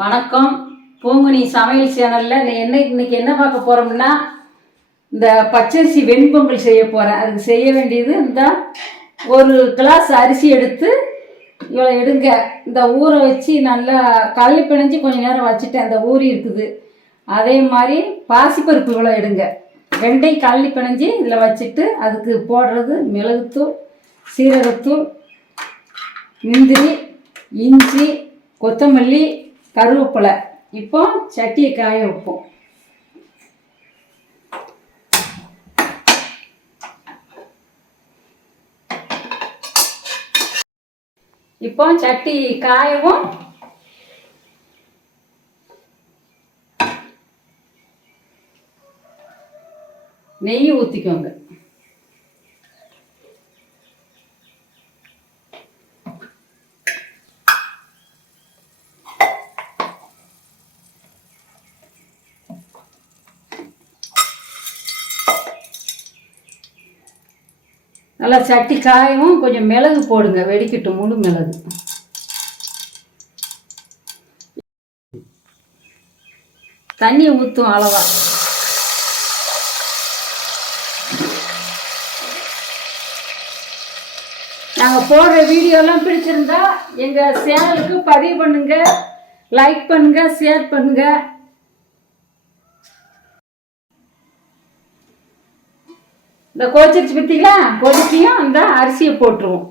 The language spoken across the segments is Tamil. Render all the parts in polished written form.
வணக்கம். பூங்குனி சமையல் சேனலில் இன்னைக்கு என்ன பார்க்க போகிறோம்னா, இந்த பச்சரிசி வெண்பொங்கல் செய்ய போகிறேன். அதுக்கு செய்ய வேண்டியது இந்த ஒரு கிளாஸ் அரிசி எடுத்து இவ்வளோ எடுங்க. இந்த ஊற வச்சு நல்லா கல் பிணைஞ்சி கொஞ்சம் நேரம் வச்சுட்டேன். அந்த ஊறி இருக்குது. அதே மாதிரி பாசிப்பருப்பு இவ்வளோ எடுங்க. ரெண்டையும் கல் பிணைஞ்சி இதில் வச்சுட்டு அதுக்கு போடுறது மிளகுத்தூள், சீரகத்தூள், முந்திரி, இஞ்சி, கொத்தமல்லி, கருவேப்பிலை. இப்போ சட்டியை காய வைப்போம். இப்போ சட்டி காயவும் நெய் ஊற்றிக்கோங்க. நல்லா சட்டி காயவும் கொஞ்சம் மிளகு போடுங்க. வெடிக்கட்டும். முழு மிளகு. தண்ணியை ஊற்றும் அளவா. நாங்கள் போடுற வீடியோலாம் பிடிச்சிருந்தா எங்கள் சேனலுக்கு பதிவு பண்ணுங்க, லைக் பண்ணுங்க, ஷேர் பண்ணுங்க. இந்த கோச்சிருச்சு பற்றிங்களா? கொதிக்கையும் அந்த அரிசியை போட்டுருவோம்.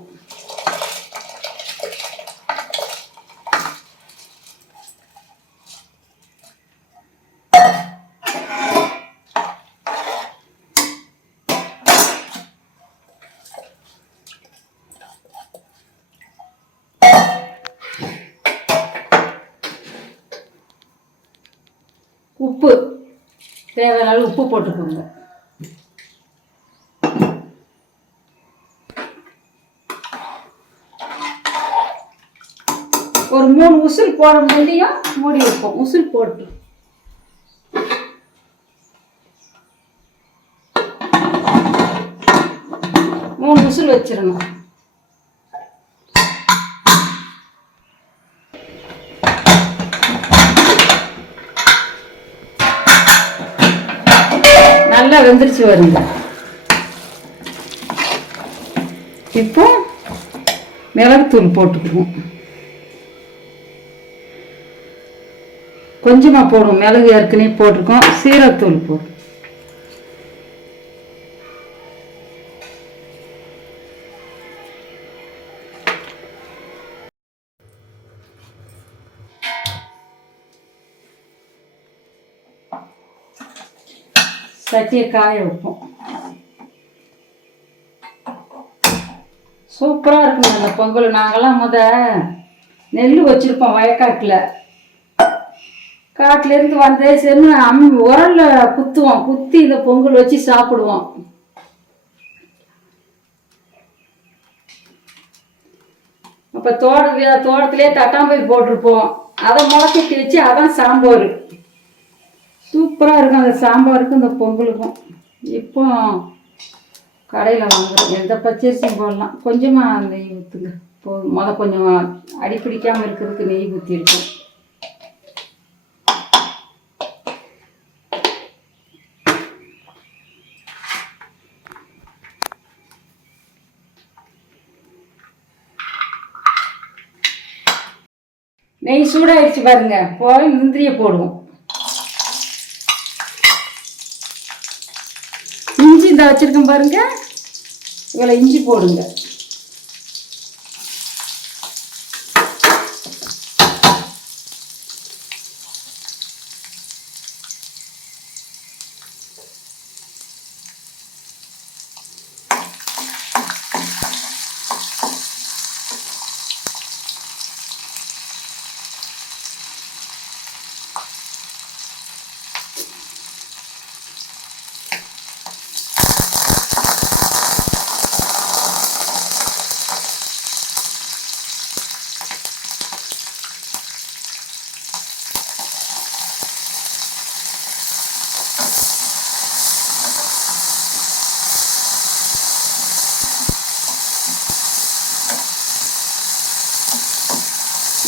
உப்பு தேவையான அளவு உப்பு போட்டுக்கோங்க. ஒரு 3 உசில் போட முடியும். மூடி வைப்போம். உசில் போட்டு 3 உசில் வச்சிடணும். நல்லா வெந்துருச்சு வருங்க. இப்போ மிளகுத்தூள் போட்டுக்குவோம். கொஞ்சமாக போடுவோம். மிளகு ஏற்கனவே போட்டிருக்கோம். சீரகத்தூள் போடும். சட்டியை காய வைப்போம். சூப்பராக இருக்குங்க அந்த பொங்கல். நாங்கள்லாம் நெல் வச்சுருப்போம் வயக்காட்டில். காட்டிலேருந்து வந்து சரி உரலில் குத்துவோம். குத்தி இந்த பொங்கல் வச்சு சாப்பிடுவோம். அப்போ தோட்டத்திலே தட்டாம்பயிர் போட்டிருப்போம். அதை முளைக்கட்டி வச்சு அதான் சாம்பார். சூப்பராக இருக்கும் அந்த சாம்பாருக்கும் இந்த பொங்கலுக்கும். இப்போ கடையில் வாங்குறோம். எந்த பச்சரிசியும் போடலாம். கொஞ்சமாக நெய் ஊற்றுங்க. போதும். கொஞ்சம் அடிப்பிடிக்காமல் இருக்கிறதுக்கு நெய் ஊற்றிருக்கோம். நெய் சூடாயிடுச்சு பாருங்க. போய் முந்திரியை போடுவோம். இஞ்சி இந்த வச்சிருக்கோம் பாருங்க. இவ்வளோ இஞ்சி போடுங்க.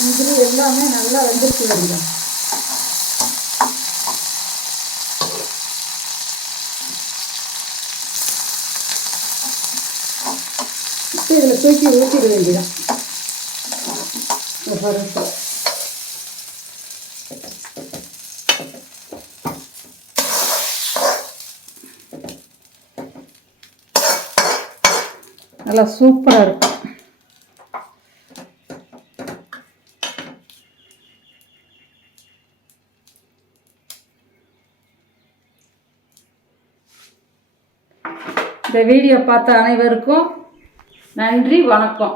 முந்திரி எல்லாமே நல்லா வெந்துருச்சு வருங்க. இப்போ இதில் தூக்கி ஊற்றிட வேண்டியதான். பருப்பு நல்லா சூப்பராக இருக்கும். இந்த வீடியோ பார்த்த அனைவருக்கும் நன்றி, வணக்கம்.